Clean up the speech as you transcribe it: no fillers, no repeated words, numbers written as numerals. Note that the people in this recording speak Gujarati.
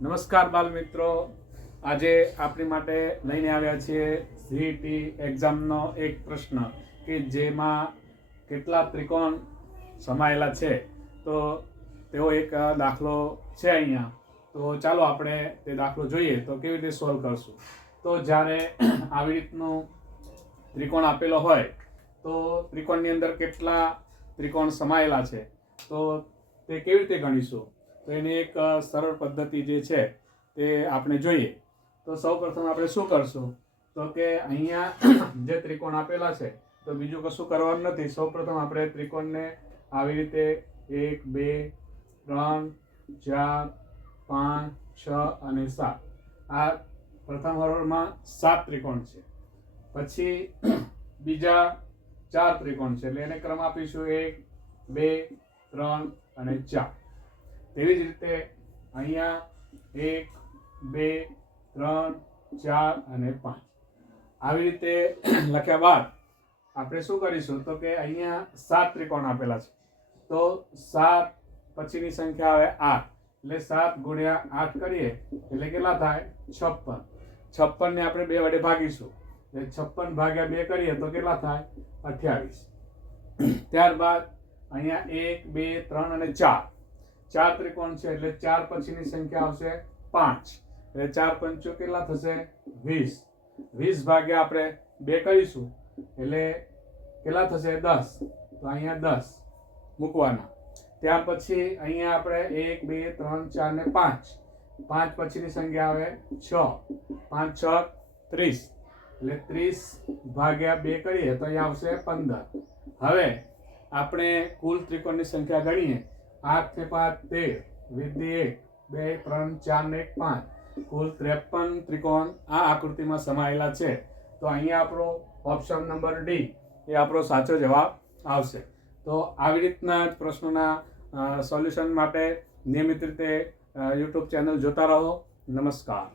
નમસ્કાર બાલ મિત્રો, આજે આપણી માટે લઈને આવ્યા છીએ સીઈટી એક્ઝામનો એક પ્રશ્ન કે જેમાં કેટલા ત્રિકોણ સમાયેલા છે. તો તેવો એક દાખલો છે અહીંયા. તો ચાલો આપણે તે દાખલો જોઈએ તો કેવી રીતે સોલ્વ કરશું. તો જ્યારે આવી રીતનું ત્રિકોણ આપેલો હોય તો ત્રિકોણની અંદર કેટલા ત્રિકોણ સમાયેલા છે તો તે કેવી રીતે ગણીશું. તો એની એક સરળ પદ્ધતિ જે છે તે આપણે જોઈએ. તો સૌપ્રથમ આપણે શું કરશું તો કે અહીંયા જે ત્રિકોણ આપેલા છે તો બીજું કશું કરવાનું નથી. સૌપ્રથમ આપણે ત્રિકોણને આવી રીતે 1 2 3 4 5 6 અને 7 આ પ્રથમ હરોળમાં 7 ત્રિકોણ છે. પછી બીજા 4 ત્રિકોણ છે એટલે એને ક્રમ આપીશું 1 2 3 અને 4. તેવી જ રીતે અહીંયા 1 2 3 4 અને 5 આવી રીતે લખ્યા બાદ આપણે શું કરીશું તો કે અહીંયા 7 ત્રિકોણ આપેલા છે તો 7 પછીની સંખ્યા આવે 8 એટલે 7 ગુણ્યા 8 કરીએ એટલે કેટલા થાય 56. 56 ને આપણે 2 વડે ભાગીશું એટલે 56 ભાગ્યા 2 કરીએ તો કેટલા થાય 28. ત્યારબાદ અહીંયા 1 2 3 અને 4 ત્રિકોણ છે એટલે 4 પછીની સંખ્યા આવશે 5 એટલે 4 પંચો કેટલા થશે 20. 20 ભાગ્યા આપણે 2 કરીશું એટલે કેટલા થશે 10. તો અહીંયા 10 મૂકવાના. ત્યાર પછી અહીંયા આપણે 1 2 3 4 ને 5 પછીની સંખ્યા આવે 6. 5 6 30 એટલે 30 ભાગ્યા 2 કરીએ તો અહીંયા આવશે 15. હવે આપણે કુલ ત્રિકોણની સંખ્યા ગણીએ. 8 ને 5 13, વિધિ 1 2 3 4 ને 1 5 કુલ 53 ત્રિકોણ આ આકૃતિમાં સમાયેલા છે. તો અહીંયા આપણો ઓપ્શન નંબર ડી એ આપણો સાચો જવાબ આવશે. તો આવી રીતના જ પ્રશ્નોના સોલ્યુશન માટે નિયમિત રીતે યુટ્યુબ ચેનલ જોતા રહો. નમસ્કાર.